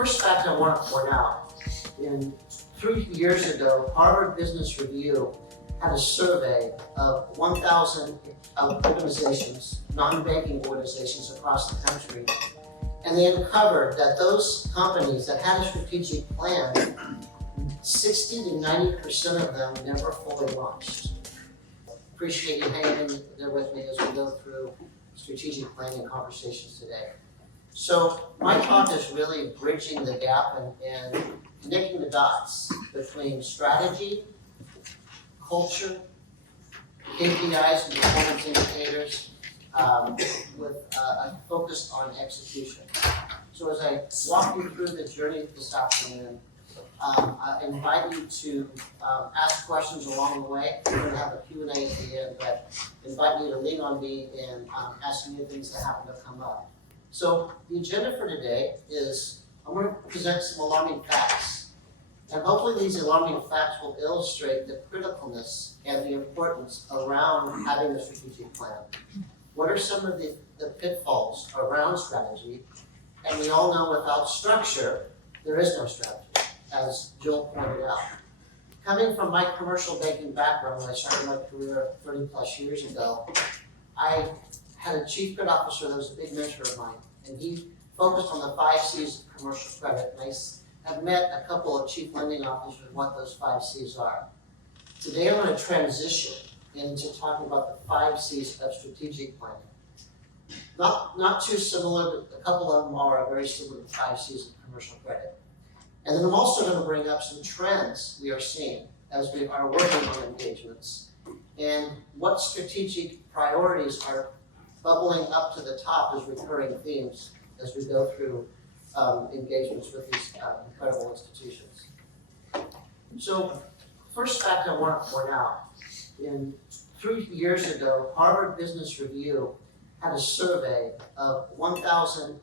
First fact I want to point out, 3 years ago, Harvard Business Review had a survey of 1,000 organizations, non-banking organizations across the country, and they uncovered that those companies that had a strategic plan, 60 to 90% of them never fully launched. Appreciate you hanging in there with me as we go through strategic planning conversations today. So my talk is really bridging the gap and connecting the dots between strategy, culture, KPIs and performance indicators with a focus on execution. So as I walk you through the journey this afternoon, I invite you to ask questions along the way. We're going to have a Q&A at the end, but invite you to lean on me in asking you things that happen to come up. So the agenda for today is I'm going to present some alarming facts. And hopefully these alarming facts will illustrate the criticalness and the importance around having a strategic plan. What are some of the pitfalls around strategy? And we all know without structure, there is no strategy, as Jill pointed out. Coming from my commercial banking background, when I started my career 30 plus years ago, I had a chief credit officer that was a big mentor of mine, and he focused on the 5 C's of commercial credit. And I've met a couple of chief lending officers and what those 5 C's are. Today I'm going to transition into talking about the 5 C's of strategic planning. Not too similar, but a couple of them are very similar to 5 C's of commercial credit. And then I'm also going to bring up some trends we are seeing as we are working on engagements and what strategic priorities are bubbling up to the top as recurring themes as we go through engagements with these incredible institutions. So, first fact I want to point out, 3 years ago, Harvard Business Review had a survey of 1,000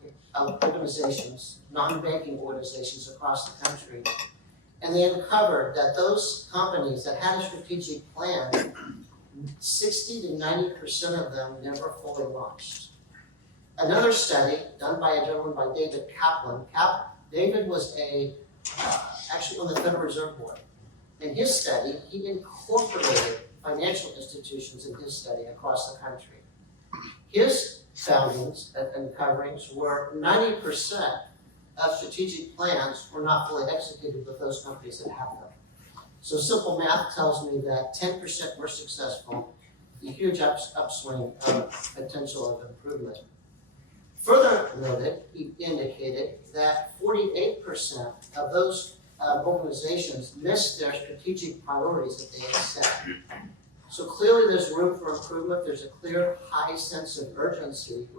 organizations, non-banking organizations across the country, and they uncovered that those companies that had a strategic plan, 60 to 90% of them never fully launched. Another study done by a gentleman by David Kaplan. David was actually on the Federal Reserve Board. In his study, he incorporated financial institutions in his study across the country. His findings and coverings were 90% of strategic plans were not fully executed with those companies that have them. So simple math tells me that 10% were successful, a huge upswing of potential of improvement. Further noted, he indicated that 48% of those organizations missed their strategic priorities that they had set. So clearly there's room for improvement. There's a clear high sense of urgency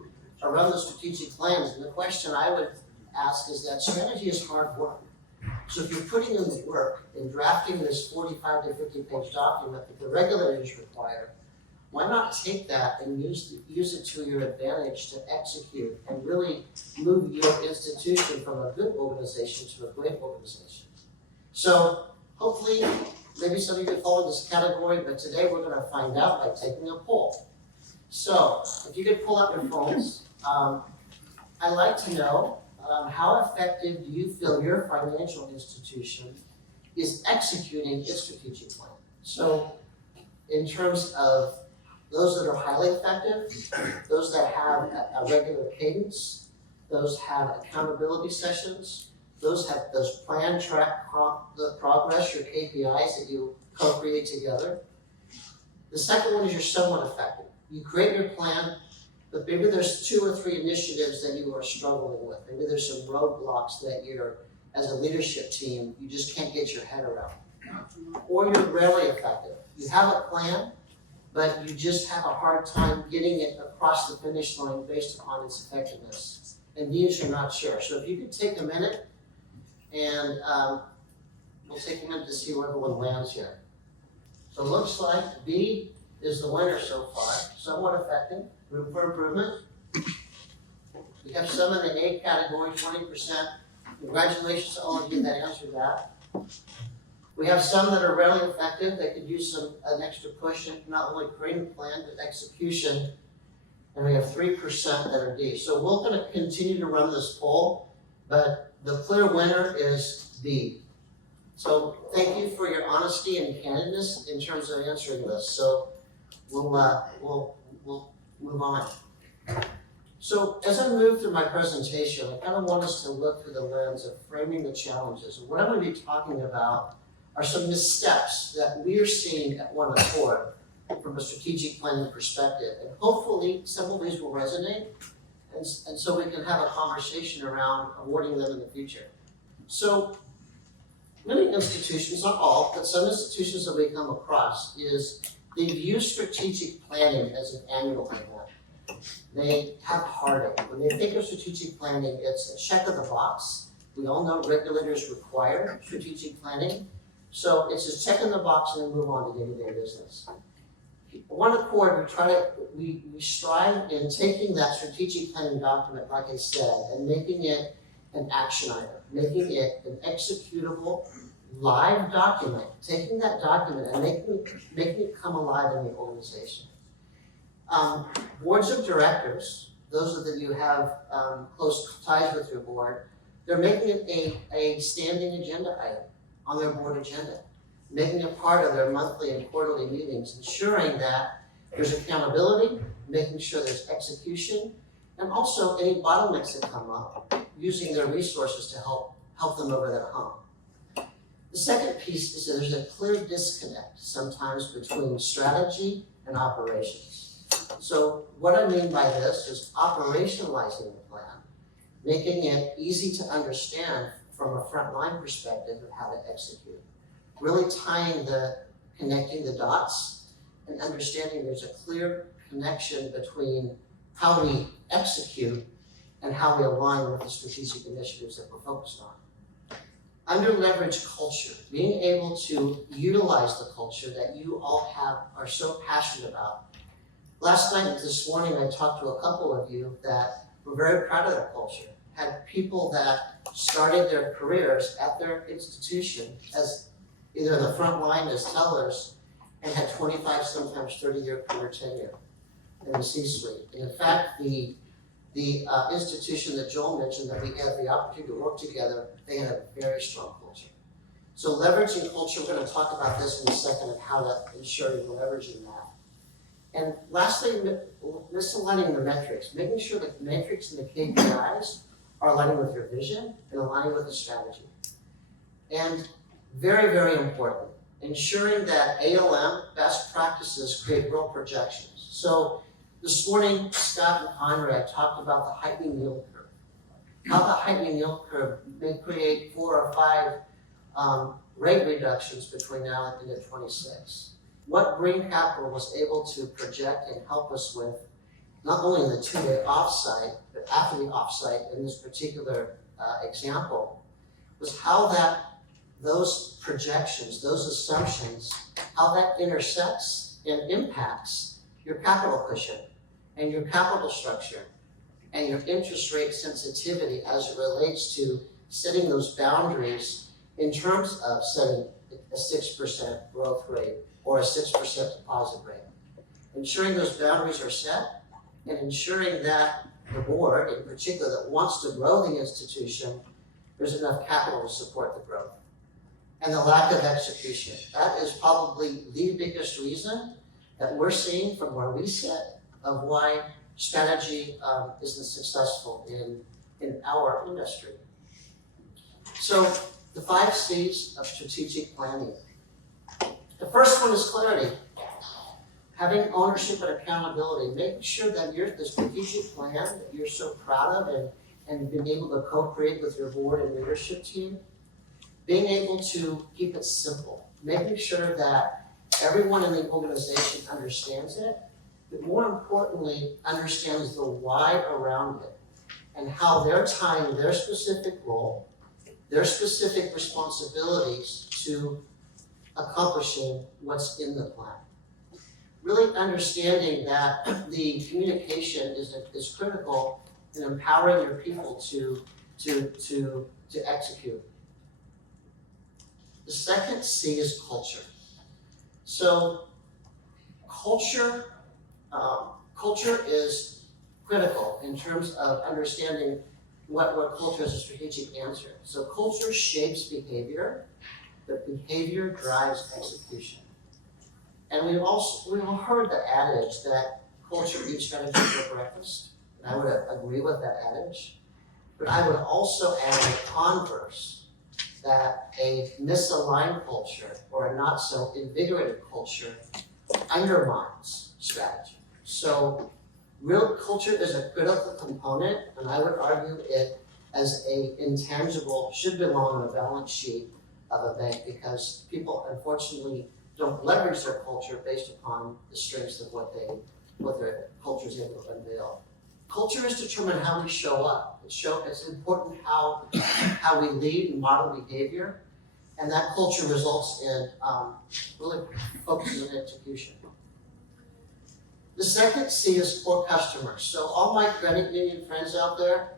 around the strategic plans. And the question I would ask is that strategy is hard work. So if you're putting in the work in drafting this 45 to 50 page document that the regulators require, why not take that and use it to your advantage to execute and really move your institution from a good organization to a great organization? So hopefully, maybe some of you fall in this category, but today we're going to find out by taking a poll. So if you could pull up your phones, I'd like to know how effective do you feel your financial institution is executing its strategic plan? So in terms of those that are highly effective, those that have a regular cadence, those have accountability sessions, those have those plan, track, the progress, your KPIs that you co-create together. The second one is you're somewhat effective. You create your plan, but maybe there's 2 or 3 initiatives that you are struggling with. Maybe there's some roadblocks that you're, as a leadership team, you just can't get your head around. Or you're rarely effective. You have a plan, but you just have a hard time getting it across the finish line based upon its effectiveness. And these you're not sure. So if you could take a minute, and we'll take a minute to see where everyone lands here. So it looks like B is the winner so far, somewhat effective, room for improvement. We have some in the A category, 20%. Congratulations to all of you that answered that. We have some that are rarely effective that could use an extra push in not only creating a plan, but execution. And we have 3% that are D. So we're going to continue to run this poll, but the clear winner is B. So thank you for your honesty and candidness in terms of answering this. So we'll move on. So as I move through my presentation, I kind of want us to look through the lens of framing the challenges. And what I'm going to be talking about are some missteps that we are seeing at OneAccord from a strategic planning perspective. And hopefully some of these will resonate, and so we can have a conversation around avoiding them in the future. So many institutions, not all, but some institutions that we come across is they view strategic planning as an annual event. They have heartache. When they think of strategic planning, it's a check of the box. We all know regulators require strategic planning. So it's just check in the box and then move on to day-to-day business. OneAccord, we strive in taking that strategic planning document, like I said, and making it an action item, making it an executable, live document, taking that document and making it come alive in the organization. Boards of directors, those of you who have close ties with your board, they're making it a standing agenda item on their board agenda, making it part of their monthly and quarterly meetings, ensuring that there's accountability, making sure there's execution, and also any bottlenecks that come up, using their resources to help them over that hump. The second piece is that there's a clear disconnect sometimes between strategy and operations. So what I mean by this is operationalizing the plan, making it easy to understand from a frontline perspective of how to execute. Really connecting the dots and understanding there's a clear connection between how we execute and how we align with the strategic initiatives that we're focused on. Under leverage culture, being able to utilize the culture that you all are so passionate about. Last night and this morning, I talked to a couple of you that were very proud of their culture, had people that started their careers at their institution as either in the front line as tellers and had 25, sometimes 30-year career tenure in the C-suite. And in fact, the institution that Joel mentioned that we had the opportunity to work together, they had a very strong culture. So leveraging culture, we're going to talk about this in a second of how to ensure you're leveraging that. And lastly, misaligning the metrics, making sure the metrics and the KPIs are aligning with your vision and aligning with the strategy. And very, very important, ensuring that ALM best practices create real projections. So this morning, Scott and Conrad talked about the heightening yield curve. How the heightening yield curve may create 4 or 5 rate reductions between now and the end of 26. What Green Capital was able to project and help us with, not only in the 2-day offsite, but after the offsite in this particular example, was how those projections, those assumptions, how that intersects and impacts your capital cushion and your capital structure and your interest rate sensitivity as it relates to setting those boundaries in terms of setting a 6% growth rate or a 6% deposit rate. Ensuring those boundaries are set and ensuring that the board, in particular, that wants to grow the institution, there's enough capital to support the growth. And the lack of execution. That is probably the biggest reason that we're seeing from where we sit of why strategy isn't successful in our industry. So the 5 C's of strategic planning. The first one is clarity. Having ownership and accountability, making sure that the strategic plan that you're so proud of and been able to co-create with your board and leadership team, being able to keep it simple, making sure that everyone in the organization understands it, but more importantly, understands the why around it and how they're tying their specific role, their specific responsibilities to accomplishing what's in the plan. Really understanding that the communication is critical in empowering your people to execute. The second C is culture. So culture is critical in terms of understanding what culture is a strategic answer. So culture shapes behavior, but behavior drives execution. And we've all heard the adage that culture eats strategy for breakfast. And I would agree with that adage. But I would also add the converse, that a misaligned culture or a not so invigorated culture undermines strategy. So real culture is a critical component, and I would argue it as a intangible should belong on a balance sheet of a bank, because people unfortunately don't leverage their culture based upon the strengths of what their culture is able to unveil. Culture is determined how we show up. It's important how we lead and model behavior, and that culture results in really focusing on execution. The second C is for customers. So all my credit union friends out there,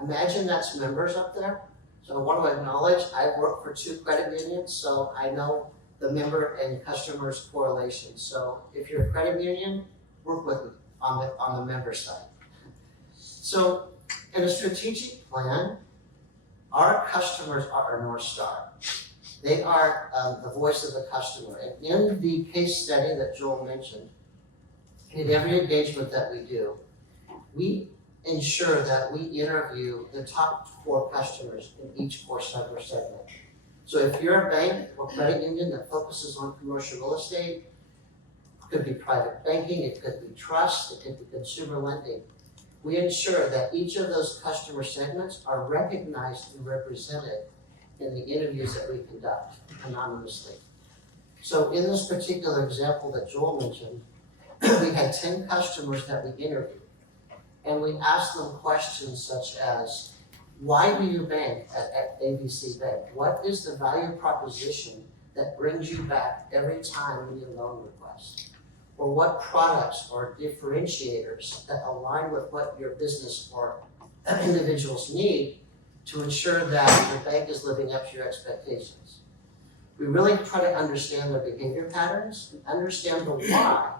imagine that's members up there. So I want to acknowledge I've worked for 2 credit unions, so I know the member and customers correlation. So if you're a credit union, work with me on the member side. So in a strategic plan, our customers are our North Star. They are the voice of the customer. And in the case study that Joel mentioned, in every engagement that we do, we ensure that we interview the top 4 customers in each core segment. So if you're a bank or credit union that focuses on commercial real estate, it could be private banking, it could be trust, it could be consumer lending. We ensure that each of those customer segments are recognized and represented in the interviews that we conduct anonymously. So in this particular example that Joel mentioned, we had 10 customers that we interviewed, and we asked them questions such as, why do you bank at ABC Bank? What is the value proposition that brings you back every time you need a loan request? Or what products or differentiators that align with what your business or individuals need to ensure that your bank is living up to your expectations? We really try to understand their behavior patterns and understand the why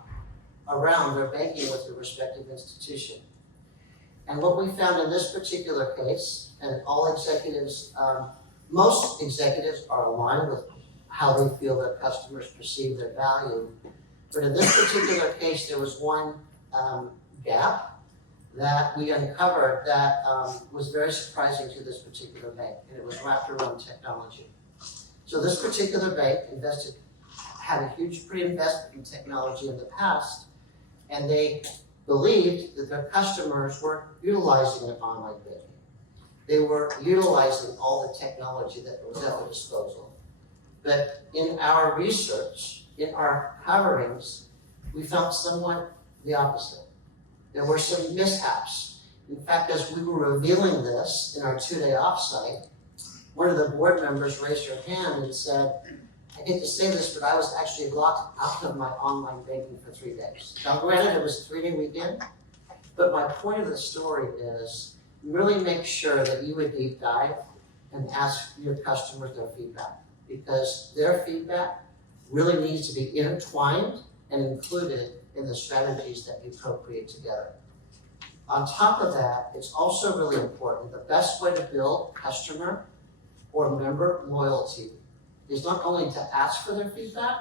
around their banking with their respective institution. And what we found in this particular case, and all executives, most executives are aligned with how they feel their customers perceive their value. But in this particular case, there was one gap that we uncovered that was very surprising to this particular bank, and it was wrapped around technology. So this particular bank had a huge pre-investment in technology in the past, and they believed that their customers weren't utilizing it online banking. They were utilizing all the technology that was at their disposal. But in our research, in our coverings, we found somewhat the opposite. There were some mishaps. In fact, as we were revealing this in our 2-day offsite, one of the board members raised her hand and said, I hate to say this, but I was actually locked out of my online banking for 3 days. Now granted, it was a 3-day weekend, but my point of the story is really make sure that you would deep dive and ask your customers their feedback, because their feedback really needs to be intertwined and included in the strategies that you co-create together. On top of that, it's also really important, the best way to build customer or member loyalty is not only to ask for their feedback,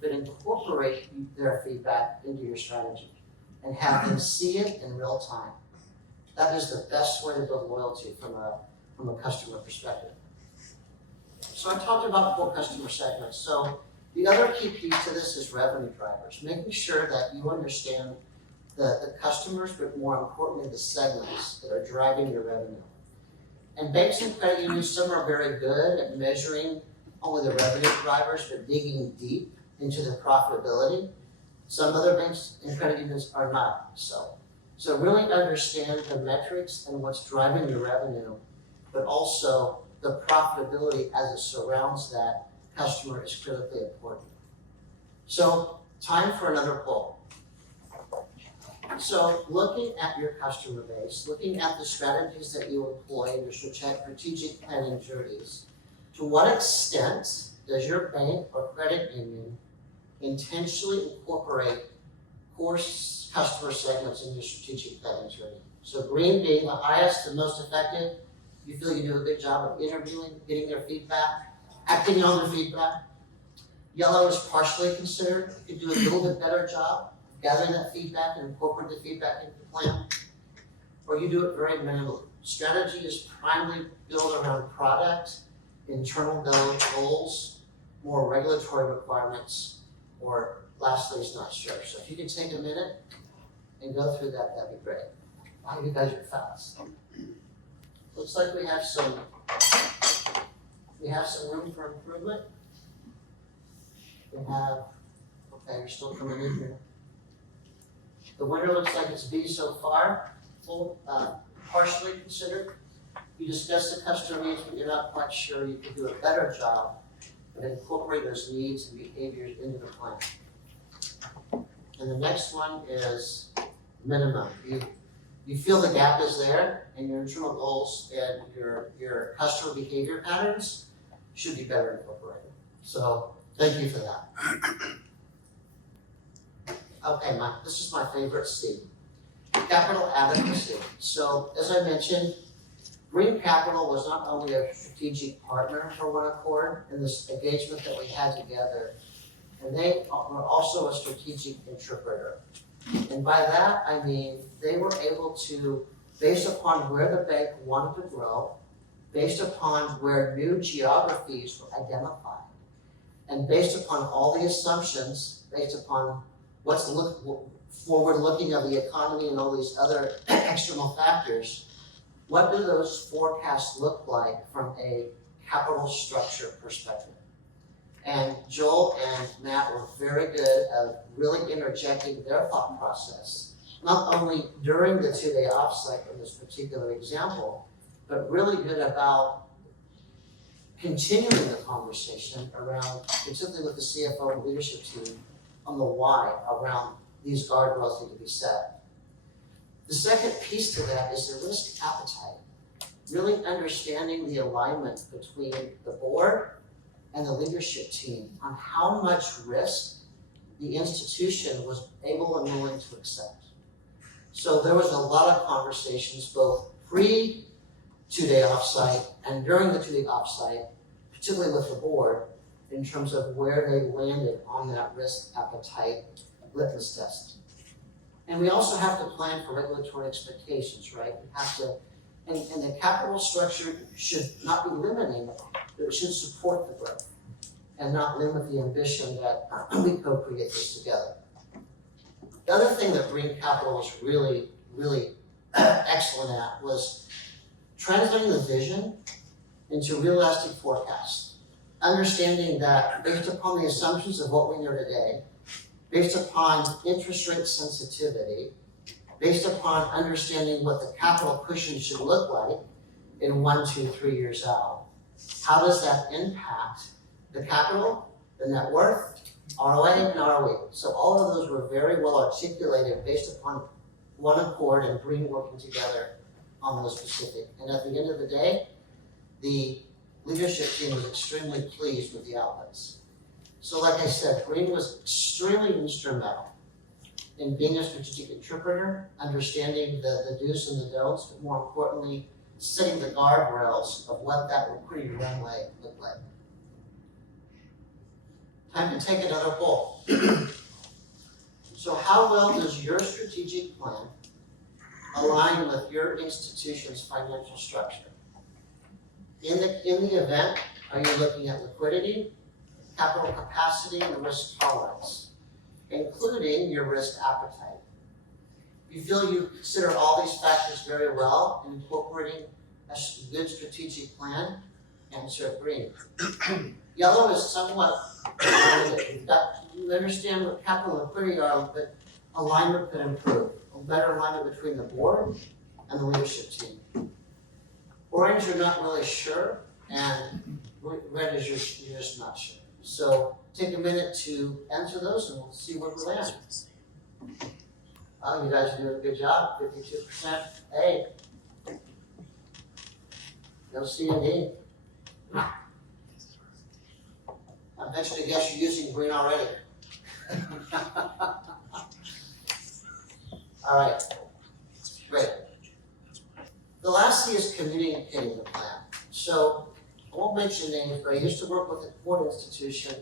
but incorporate their feedback into your strategy and have them see it in real time. That is the best way to build loyalty from a customer perspective. So I talked about 4 customer segments. So the other key piece to this is revenue drivers, making sure that you understand the customers, but more importantly, the segments that are driving your revenue. And banks and credit unions, some are very good at measuring only the revenue drivers, but digging deep into the profitability. Some other banks and credit unions are not so. So really understand the metrics and what's driving your revenue, but also the profitability as it surrounds that customer is critically important. So time for another poll. So looking at your customer base, looking at the strategies that you employ in your strategic planning journeys, to what extent does your bank or credit union intentionally incorporate core customer segments in your strategic planning journey? So green being the highest and most effective, you feel you do a good job of interviewing, getting their feedback, acting on their feedback. Yellow is partially considered, you could do a little bit better job gathering that feedback and incorporating the feedback into the plan. Or you do it very minimally. Strategy is primarily built around product, internal goals, more regulatory requirements, or lastly is not sure. So if you could take a minute and go through that, that'd be great. Wow, you guys are fast. Looks like we have some room for improvement. We have, okay, you're still coming in here. The winner looks like it's B so far, full, partially considered. You discuss the customer needs, but you're not quite sure you can do a better job of incorporating those needs and behaviors into the plan. And the next one is minimum. You feel the gap is there, and your internal goals and your customer behavior patterns should be better incorporated. So thank you for that. Okay, this is my favorite C. Capital advocacy. So as I mentioned, Green Capital was not only a strategic partner for OneAccord in this engagement that we had together, and they were also a strategic interpreter. And by that, I mean they were able to, based upon where the bank wanted to grow, based upon where new geographies were identified, and based upon all the assumptions, based upon what's forward-looking of the economy and all these other external factors, what do those forecasts look like from a capital structure perspective? And Joel and Matt were very good at really interjecting their thought process, not only during the two-day offsite in this particular example, but really good about continuing the conversation around, particularly with the CFO and leadership team, on the why around these guardrails need to be set. The second piece to that is the risk appetite, really understanding the alignment between the board and the leadership team on how much risk the institution was able and willing to accept. So there was a lot of conversations, both pre-two-day offsite and during the two-day offsite, particularly with the board, in terms of where they landed on that risk appetite litmus test. And we also have to plan for regulatory expectations, right? We have to, and the capital structure should not be limiting, but it should support the growth and not limit the ambition that we co-create this together. The other thing that Green Capital was really, really excellent at was translating the vision into realistic forecasts. Understanding that based upon the assumptions of what we know today, based upon interest rate sensitivity, based upon understanding what the capital cushion should look like in 1, 2, 3 years out, how does that impact the capital, the net worth, ROA, and ROE? So all of those were very well articulated based upon OneAccord and Green working together on those specific. And at the end of the day, the leadership team was extremely pleased with the outputs. So like I said, Green was extremely instrumental in being a strategic interpreter, understanding the do's and the don'ts, but more importantly, setting the guardrails of what that recruiting runway looked like. Time to take another poll. So how well does your strategic plan align with your institution's financial structure? In the event, are you looking at liquidity, capital capacity, and risk tolerance, including your risk appetite? You feel you consider all these factors very well in incorporating a good strategic plan? Answer green. Yellow is somewhat limited. You understand what capital and liquidity are, but alignment could improve. A better alignment between the board and the leadership team. Orange, you're not really sure, and red is you're just not sure. So take a minute to answer those and we'll see where we land. Oh, you guys are doing a good job, 52%. A. No C and D. I venture to guess you're using green already. All right, great. The last C is communicating the plan. So I won't mention names, but I used to work with a court institution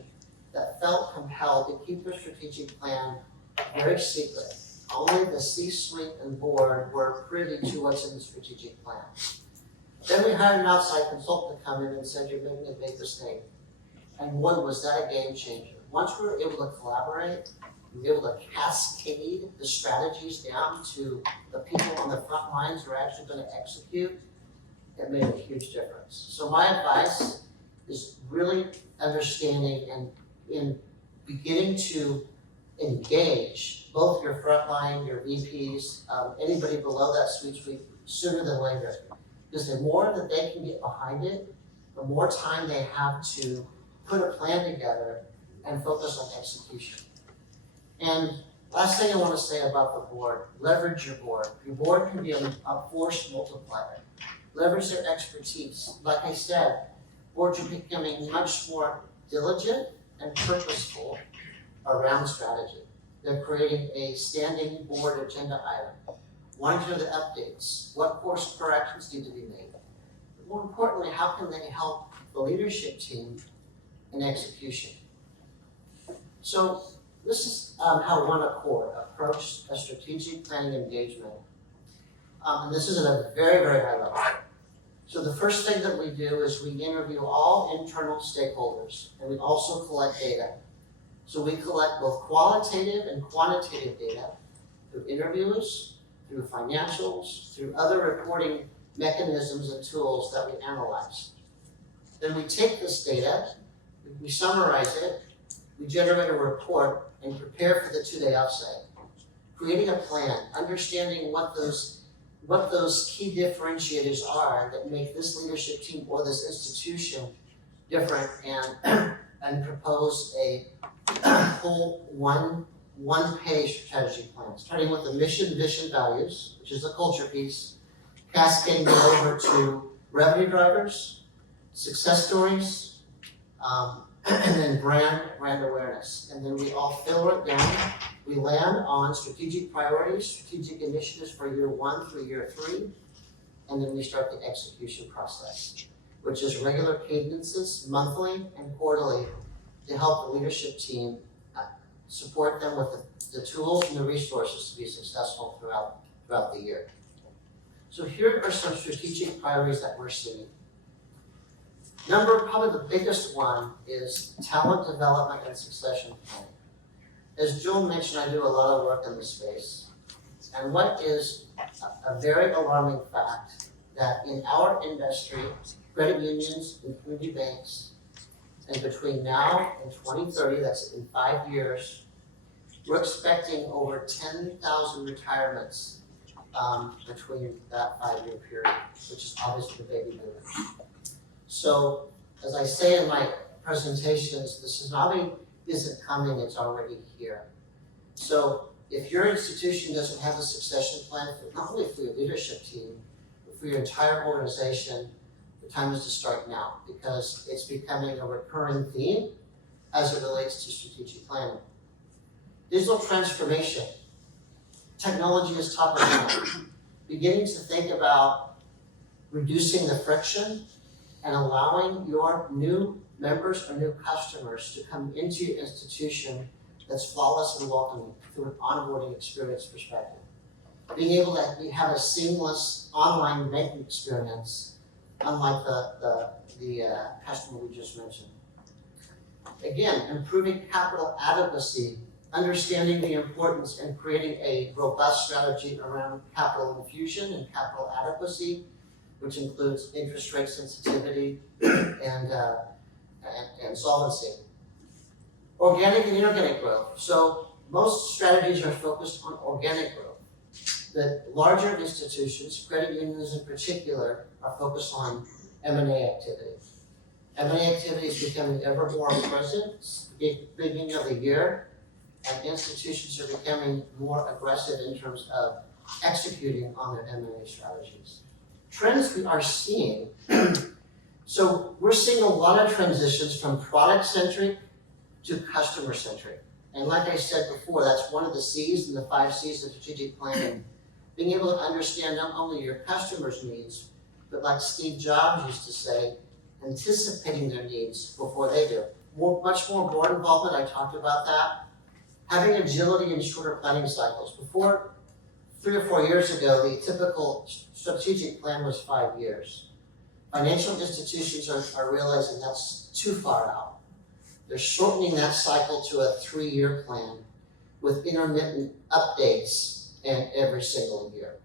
that felt compelled to keep their strategic plan very secret. Only the C-suite and board were privy to what's in the strategic plan. Then we hired an outside consultant to come in and said, you're making a big mistake. And boy, was that a game changer. Once we were able to collaborate, we were able to cascade the strategies down to the people on the front lines who are actually going to execute. It made a huge difference. So my advice is really understanding and in beginning to engage both your frontline, your VPs, anybody below that suite sooner than later. Because the more that they can get behind it, the more time they have to put a plan together and focus on execution. And last thing I want to say about the board, leverage your board. Your board can be a force multiplier. Leverage their expertise. Like I said, boards are becoming much more diligent and purposeful around strategy. They're creating a standing board agenda item. Wanting to know the updates, what course corrections need to be made. But more importantly, how can they help the leadership team in execution? So this is how OneAccord approached a strategic planning engagement. And this is at a very, very high level. So the first thing that we do is we interview all internal stakeholders, and we also collect data. So we collect both qualitative and quantitative data through interviews, through financials, through other reporting mechanisms and tools that we analyze. Then we take this data, we summarize it, we generate a report, and prepare for the two-day offsite. Creating a plan, understanding what those key differentiators are that make this leadership team or this institution different, and propose a full one-page strategy plan, starting with the mission, vision, values, which is the culture piece, cascading it over to revenue drivers, success stories, and then brand awareness. And then we all filter it down. We land on strategic priorities, strategic initiatives for year 1 through year 3, and then we start the execution process, which is regular cadences, monthly and quarterly, to help the leadership team support them with the tools and the resources to be successful throughout the year. So here are some strategic priorities that we're seeing. Probably the biggest one is talent development and succession planning. As Joel mentioned, I do a lot of work in this space. And what is a very alarming fact that in our industry, credit unions and community banks, and between now and 2030, that's in 5 years, we're expecting over 10,000 retirements between that 5-year period, which is obviously the baby boom. So, as I say in my presentations, this isn't coming, it's already here. So, if your institution doesn't have a succession plan, not only for your leadership team, but for your entire organization, the time is to start now, because it's becoming a recurring theme as it relates to strategic planning. Digital transformation. Technology is top of mind. Beginning to think about reducing the friction and allowing your new members or new customers to come into your institution that's flawless and welcoming through an onboarding experience perspective. Being able to have a seamless online banking experience, unlike the customer we just mentioned. Again, improving capital adequacy, understanding the importance and creating a robust strategy around capital infusion and capital adequacy, which includes interest rate sensitivity and solvency. Organic and inorganic growth. So most strategies are focused on organic growth. The larger institutions, credit unions in particular, are focused on M&A activity. M&A activity is becoming ever more present. It's the beginning of the year, and institutions are becoming more aggressive in terms of executing on their M&A strategies. Trends we are seeing, so we're seeing a lot of transitions from product-centric to customer-centric. And like I said before, that's one of the C's and the 5 C's of strategic planning. being able to understand not only your customers' needs, but like Steve Jobs used to say, anticipating their needs before they do. Much more board involvement, I talked about that. Having agility and shorter planning cycles. Before, 3 or 4 years ago, the typical strategic plan was 5 years. Financial institutions are realizing that's too far out. They're shortening that cycle to a 3-year plan with intermittent updates every single year.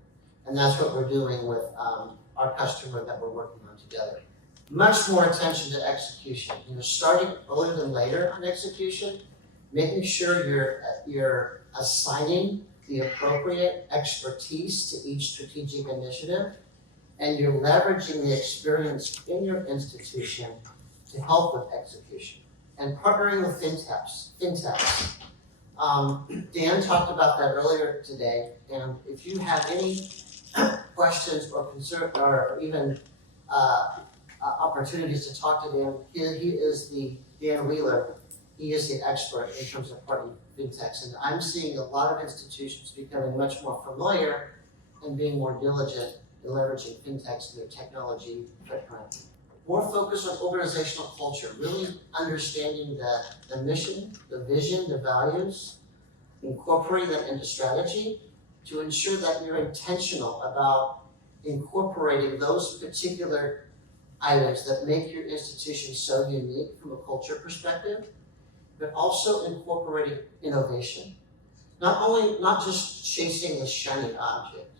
And that's what we're doing with our customer that we're working on together. Much more attention to execution. Starting earlier than later on execution, making sure you're assigning the appropriate expertise to each strategic initiative, and you're leveraging the experience in your institution to help with execution. And partnering with fintechs. Dan talked about that earlier today, and if you have any questions or concern or even opportunities to talk to Dan, he is Dan Wheeler. He is the expert in terms of partnering with fintechs, and I'm seeing a lot of institutions becoming much more familiar and being more diligent in leveraging fintechs in their technology footprint. More focus on organizational culture, really understanding the mission, the vision, the values, incorporating that into strategy to ensure that you're intentional about incorporating those particular items that make your institution so unique from a culture perspective, but also incorporating innovation. Not just chasing the shiny object,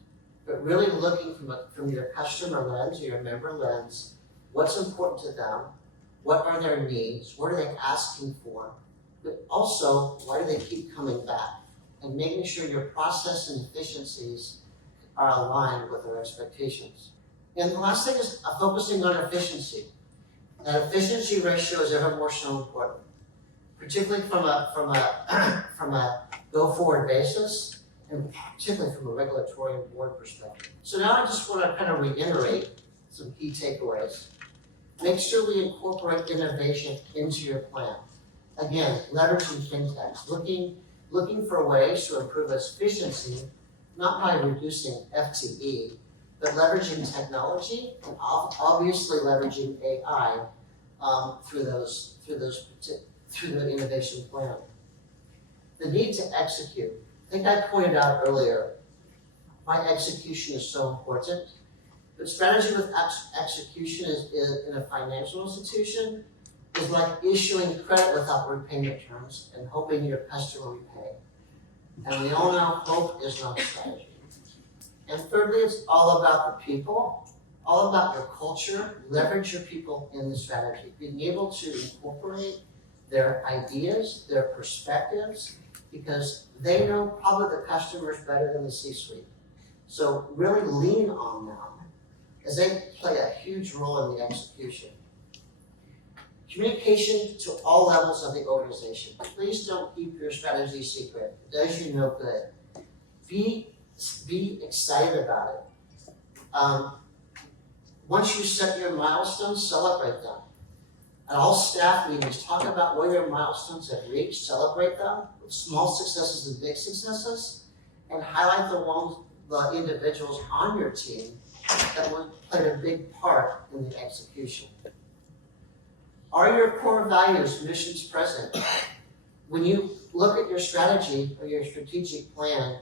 but really looking from your customer lens or your member lens, what's important to them, what are their needs, what are they asking for, but also why do they keep coming back, and making sure your process and efficiencies are aligned with their expectations. And the last thing is focusing on efficiency. That efficiency ratio is ever more so important, particularly from a go-forward basis, and particularly from a regulatory and board perspective. So now I just want to kind of reiterate some key takeaways. Make sure we incorporate innovation into your plan. Again, leveraging fintechs, looking for ways to improve efficiency, not by reducing FTE, but leveraging technology and obviously leveraging AI through the innovation plan. The need to execute. I think I pointed out earlier, why execution is so important. But strategy with execution is in a financial institution is like issuing credit without repayment terms and hoping your customer repay. And we all know hope is not strategy. And thirdly, it's all about the people, all about your culture. Leverage your people in the strategy. Being able to incorporate their ideas, their perspectives, because they know probably the customers better than the C-suite. So really lean on them as they play a huge role in the execution. Communication to all levels of the organization. Please don't keep your strategy secret. It does you no good. Be excited about it. Once you set your milestones, celebrate them. At all staff meetings, talk about where your milestones have reached, celebrate them with small successes and big successes, and highlight the individuals on your team that played a big part in the execution. Are your core values, missions present? When you look at your strategy or your strategic plan,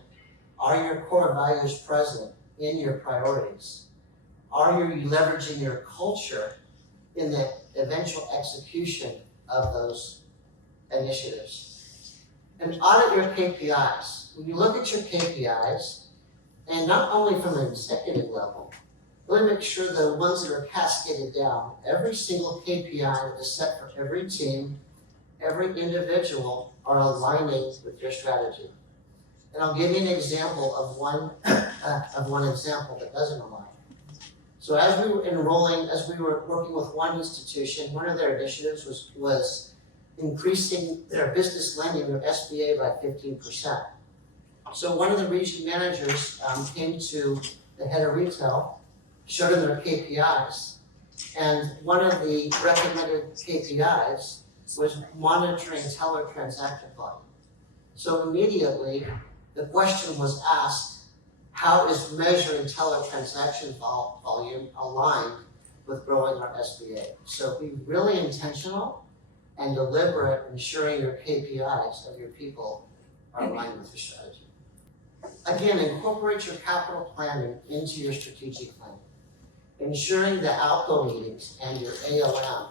are your core values present in your priorities? Are you leveraging your culture in the eventual execution of those initiatives? And audit your KPIs. When you look at your KPIs, and not only from an executive level, really make sure the ones that are cascaded down, every single KPI that is set for every team, every individual are aligning with your strategy. And I'll give you an example of one example that doesn't align. So as we were working with one institution, one of their initiatives was increasing their business lending, their SBA, by 15%. So one of the region managers came to the head of retail, showed him their KPIs, and one of the recommended KPIs was monitoring teller transaction volume. So immediately, the question was asked, How is measuring teller transaction volume aligned with growing our SBA? So be really intentional and deliberate, ensuring your KPIs of your people are aligned with your strategy. Again, incorporate your capital planning into your strategic plan. Ensuring the ALCO meetings and your ALM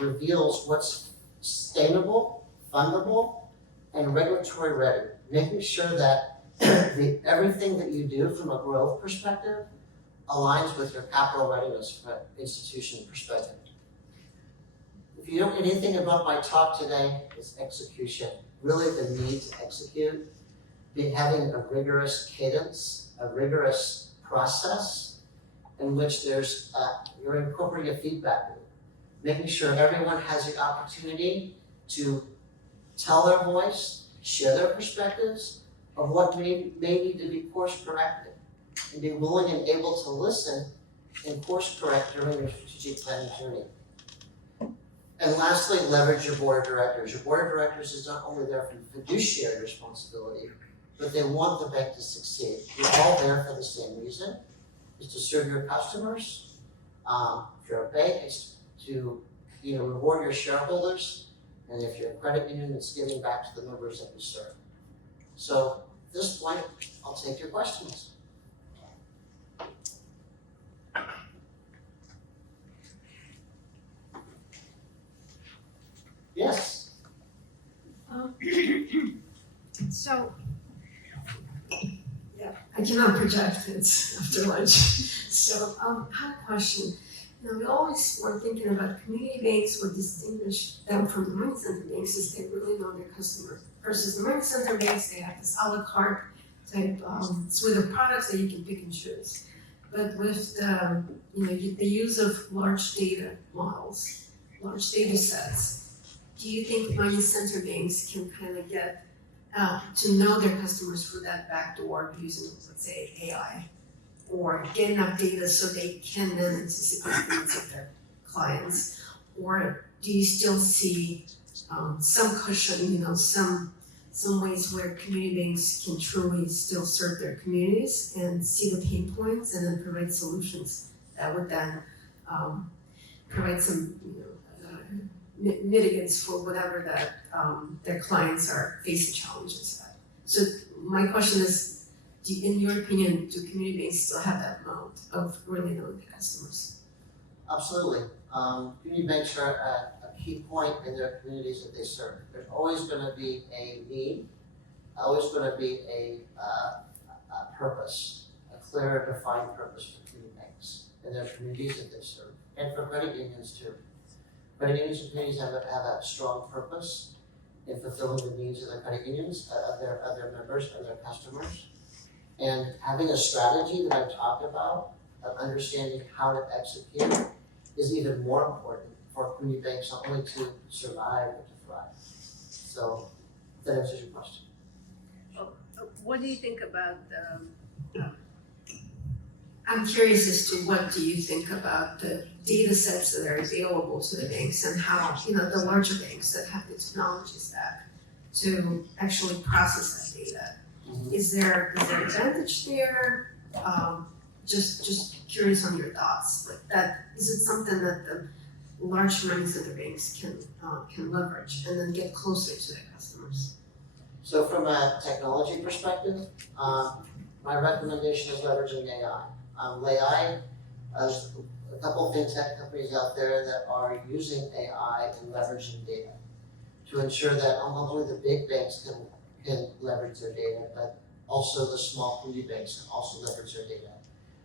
reveals what's sustainable, fundable, and regulatory ready. Making sure that everything that you do from a growth perspective aligns with your capital readiness from an institution perspective. If you don't get anything about my talk today, it's execution. Really the need to execute, having a rigorous cadence, a rigorous process in which you're incorporating a feedback loop. Making sure everyone has the opportunity to tell their voice, share their perspectives of what may need to be course corrected, and be willing and able to listen and course correct during your strategic planning journey. And lastly, leverage your board of directors. Your board of directors is not only there for fiduciary responsibility, but they want the bank to succeed. You're all there for the same reason, is to serve your customers. If you're a bank, it's to reward your shareholders. And if you're a credit union, it's giving back to the members that you serve. So at this point, I'll take your questions. Yes. So, yeah, I cannot project it after lunch. So, I have a question. We always were thinking about community banks, what distinguish them from the money center banks is they really know their customer. Versus the money center banks, they have this a la carte type suite of products that you can pick and choose. But with the use of large data models, large data sets, do you think money center banks can kind of get to know their customers through that back door using, let's say, AI, or get enough data so they can then anticipate the needs of their clients? Or do you still see some cushion, some ways where community banks can truly still serve their communities and see the pain points and then provide solutions that would then provide some mitigants for whatever that their clients are facing challenges at. So my question is, in your opinion, do community banks still have that mode of really knowing their customers? Absolutely. Community banks are a key point in their communities that they serve. There's always going to be a need, always going to be a purpose, a clear, defined purpose for community banks in their communities that they serve, and for credit unions too. Credit unions and communities have a strong purpose in fulfilling the needs of their credit unions, of their members, of their customers. And having a strategy that I've talked about of understanding how to execute is even more important for community banks not only to survive but to thrive. So that answers your question. What do you think about I'm curious as to what do you think about the data sets that are available to the banks and how, the larger banks that have the technology stack to actually process that data. Mm-hmm. Is there an advantage there? Just curious on your thoughts. Like that, is it something that the large money center banks can leverage and then get closer to their customers? So from a technology perspective, my recommendation is leveraging AI. AI, there's a couple of fintech companies out there that are using AI and leveraging data to ensure that not only the big banks can leverage their data, but also the small community banks can also leverage their data.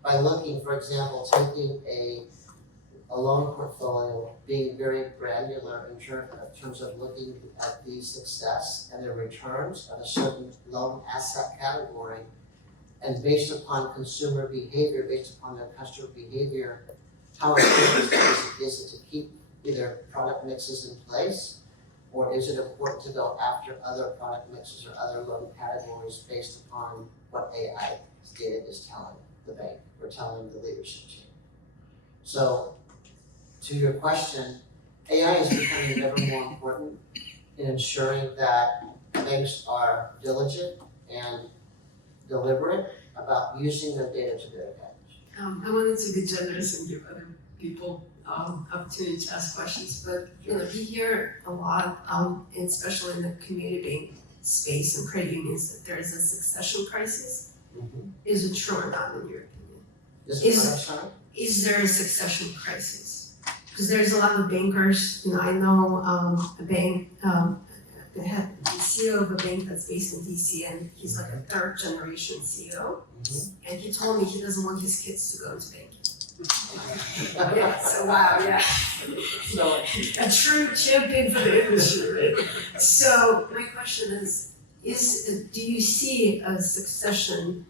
By looking, for example, taking a loan portfolio, being very granular in terms of looking at the success and the returns of a certain loan asset category, and based upon consumer behavior, based upon their customer behavior, how important is it to keep either product mixes in place, or is it important to go after other product mixes or other loan categories based upon what AI data is telling the bank or telling the leadership team? So, to your question, AI is becoming ever more important in ensuring that banks are diligent and deliberate about using their data to their advantage. I wanted to be generous and give other people opportunity to ask questions, but we hear a lot, and especially in the community space and credit unions, that there is a succession crisis. Is it true or not in your opinion? Is there a succession crisis? Because there's a lot of bankers, I know a bank, they have the CEO of a bank that's based in DC, and he's like a third generation CEO, and he told me he doesn't want his kids to go into banking. Yeah, so wow, yeah. So, A true champion for the industry, right? So my question is do you see a succession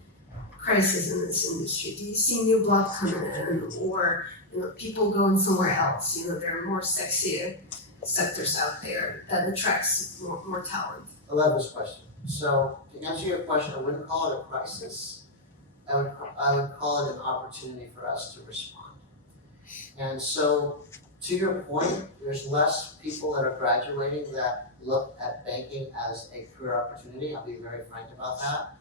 crisis in this industry? Do you see new blood coming in, or people going somewhere else? There are more sexy sectors out there that attracts more talent. I love this question. So to answer your question, I wouldn't call it a crisis. I would call it an opportunity for us to respond. And so to your point, there's less people that are graduating that look at banking as a career opportunity. I'll be very frank about that.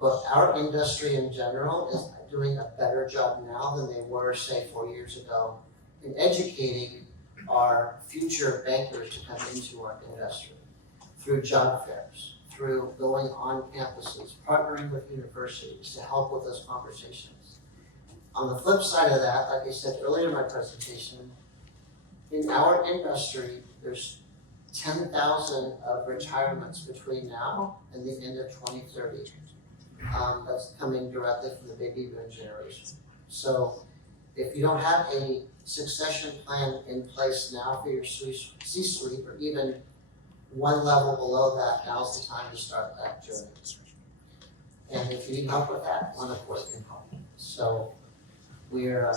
But our industry in general is doing a better job now than they were, say, 4 years ago in educating our future bankers to come into our industry through job fairs, through going on campuses, partnering with universities to help with those conversations. On the flip side of that, like I said earlier in my presentation, in our industry, there's 10,000 of retirements between now and the end of 2030. That's coming directly from the baby boom generation. So if you don't have a succession plan in place now for your C-suite, or even one level below that, now's the time to start that journey. And if you need help with that, OneAccord can help. So we're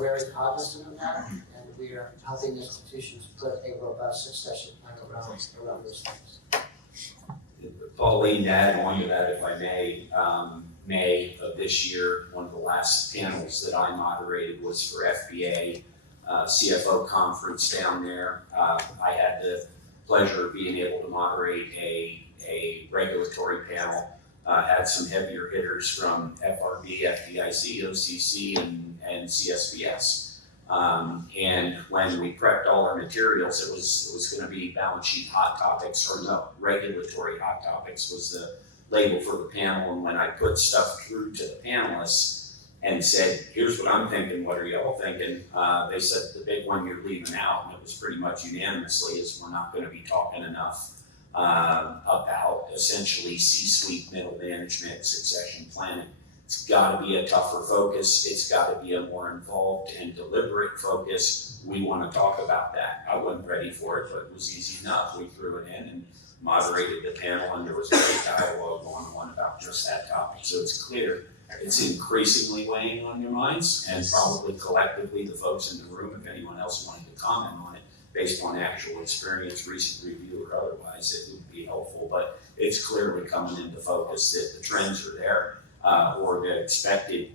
very cognizant of that, and we are helping institutions put a robust succession plan around those things. Pauline, to add on to that, if I may, May of this year, one of the last panels that I moderated was for FBA CFO conference down there. I had the pleasure of being able to moderate a regulatory panel. Had some heavier hitters from FRB, FDIC, OCC, and CSBS. And when we prepped all our materials, it was going to be balance sheet hot topics, or no, regulatory hot topics was the label for the panel. And when I put stuff through to the panelists and said, here's what I'm thinking, what are y'all thinking? They said the big one you're leaving out, and it was pretty much unanimously, is we're not going to be talking enough about essentially C-suite middle management succession planning. It's got to be a tougher focus. It's got to be a more involved and deliberate focus. We want to talk about that. I wasn't ready for it, but it was easy enough. We threw it in and moderated the panel, and there was great dialogue going on about just that topic. So it's clear it's increasingly weighing on your minds, and probably collectively the folks in the room, if anyone else wanted to comment on it, based on actual experience, recent review or otherwise, it would be helpful. But it's clearly coming into focus that the trends are there. Or the expected,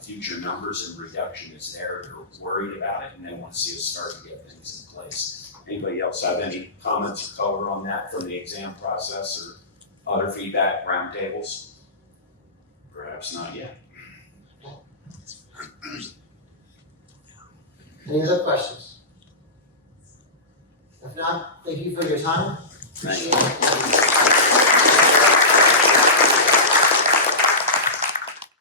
future numbers and reduction is there. They're worried about it, and they want to see us start to get things in place. Anybody else have any comments or color on that from the exam process or other feedback, roundtables? Perhaps not yet. Any other questions? If not, thank you for your time. Thank you. Appreciate it.